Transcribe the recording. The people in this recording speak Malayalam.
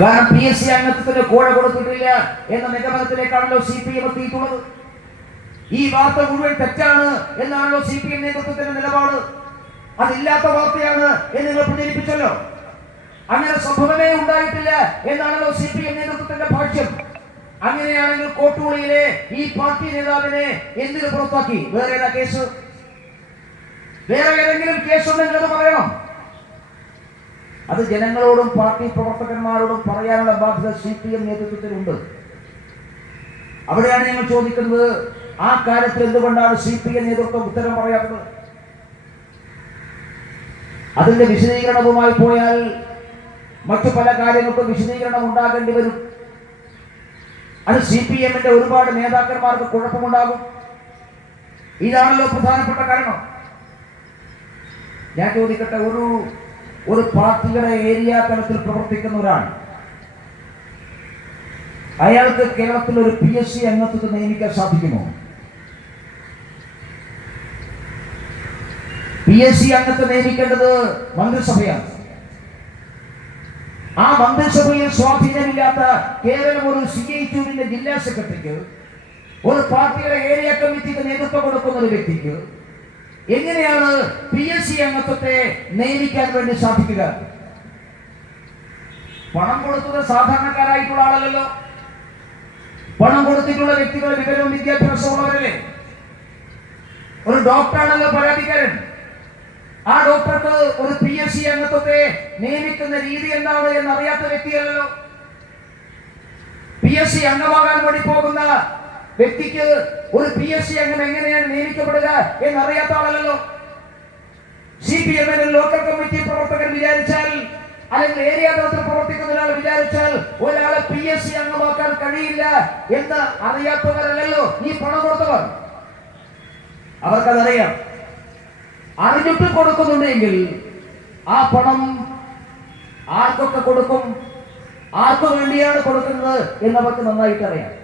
കാരണം പി എസ് സി അംഗത്വത്തിന് കോഴ കൊടുത്തിട്ടില്ല എന്ന നിഗമനത്തിലേക്കാണല്ലോ സി പി എം എത്തിയിട്ടുള്ളത്. ഈ വാർത്ത മുഴുവൻ തെറ്റാണ് എന്നാണല്ലോ സി പി എം നേതൃത്വത്തിന്റെ നിലപാട്. അതില്ലാത്ത വാർത്തയാണ് എന്ന് നിങ്ങൾ പ്രചരിപ്പിച്ചല്ലോ. അങ്ങനെ സംഭവമേ ഉണ്ടായിട്ടില്ല എന്നാണല്ലോ സി പി എം നേതൃത്വത്തിന്റെ ഭാഷ്യം. അങ്ങനെയാണെങ്കിൽ കോട്ടൂളിയിലെ ഈ പാർട്ടി നേതാവിനെ എന്തിനു പുറത്താക്കി? വേറെ ഏതാ കേസ്? വേറെ ഏതെങ്കിലും അത് പറയണം അത് ജനങ്ങളോടും പാർട്ടി പ്രവർത്തകന്മാരോടും പറയാനുള്ള ബാധ്യത സി പി എം നേതൃത്വത്തിലുണ്ട്. അവിടെയാണ് ഞങ്ങൾ ചോദിക്കുന്നത് ആ കാര്യത്തിൽ എന്തുകൊണ്ടാണ് സി പി എം നേതൃത്വം ഉത്തരം പറയാത്തത്? അതിന്റെ വിശദീകരണവുമായി പോയാൽ മറ്റു പല കാര്യങ്ങൾക്കും വിശദീകരണം ഉണ്ടാകേണ്ടി വരും. അത് സി പി എമ്മിന്റെ ഒരുപാട് നേതാക്കന്മാർക്ക് കുഴപ്പമുണ്ടാകും. ഇതാണല്ലോ പ്രധാനപ്പെട്ട കാരണം. ഞാൻ ചോദിക്കട്ടെ ഒരു ഒരു പാർട്ടിയുടെ ഏരിയ തലത്തിൽ പ്രവർത്തിക്കുന്ന ഒരാൾ അയാൾക്ക് കേരളത്തിൽ ഒരു പി എസ് സി അംഗത്വത്തെ നിയമിക്കാൻ സാധിക്കുമോ? പി എസ് സി അംഗത്തെ നിയമിക്കേണ്ടത് മന്ത്രിസഭയാണ്. ആ മന്ത്രിസഭയിൽ സ്വാധീനമില്ലാത്ത കേവലം ഒരു സി ഐ ടൂരിന്റെ ജില്ലാ സെക്രട്ടറിക്ക് ഒരു പാർട്ടിയുടെ ഏരിയ കമ്മിറ്റിക്ക് നേതൃത്വം കൊടുക്കുന്ന ഒരു വ്യക്തിക്ക് എങ്ങനെയാണ് പി എസ് സി അംഗത്വത്തെ നിയമിക്കാൻ വേണ്ടി സാധിക്കുക? പണം കൊടുത്തത് സാധാരണക്കാരായിട്ടുള്ള ആളല്ലല്ലോ. പണം കൊടുത്തിട്ടുള്ള വ്യക്തികൾ വിവരവും വിദ്യാഭ്യാസവും ഉള്ളവരല്ലേ? ഒരു ഡോക്ടറാണല്ലോ പരാതിക്കാരൻ. ആ ഡോക്ടർക്ക് ഒരു പി എസ് സി അംഗത്വത്തെ നിയമിക്കുന്ന രീതി എന്താണ് എന്ന് അറിയാത്ത വ്യക്തിയല്ലോ പി എസ് സി അംഗമാകാൻ വേണ്ടി പോകുന്ന വ്യക്തിക്ക് ഒരു പി എസ് സി അംഗം എങ്ങനെയാണ് നിയമിക്കപ്പെടുക എന്നറിയാത്ത ആളല്ലോ സി പി എമ്മിന്റെ ലോക്കൽ കമ്മിറ്റി പ്രവർത്തകർ വിചാരിച്ചാൽ അല്ലെങ്കിൽ ഏരിയ തലത്തിൽ പ്രവർത്തിക്കുന്ന ഒരാൾ വിചാരിച്ചാൽ ഒരാളെ പി എസ് സി അംഗമാക്കാൻ കഴിയില്ല എന്ന് അറിയാത്തവരല്ലോ ഈ പണം കൊടുത്തവർ. അവർക്കതറിയാം. അറിഞ്ഞിട്ട് കൊടുക്കുന്നുണ്ടെങ്കിൽ ആ പണം ആർക്കൊക്കെ കൊടുക്കും? ആർക്കു വേണ്ടിയാണ് കൊടുക്കുന്നത് എന്നവർക്ക് നന്നായിട്ട് അറിയാം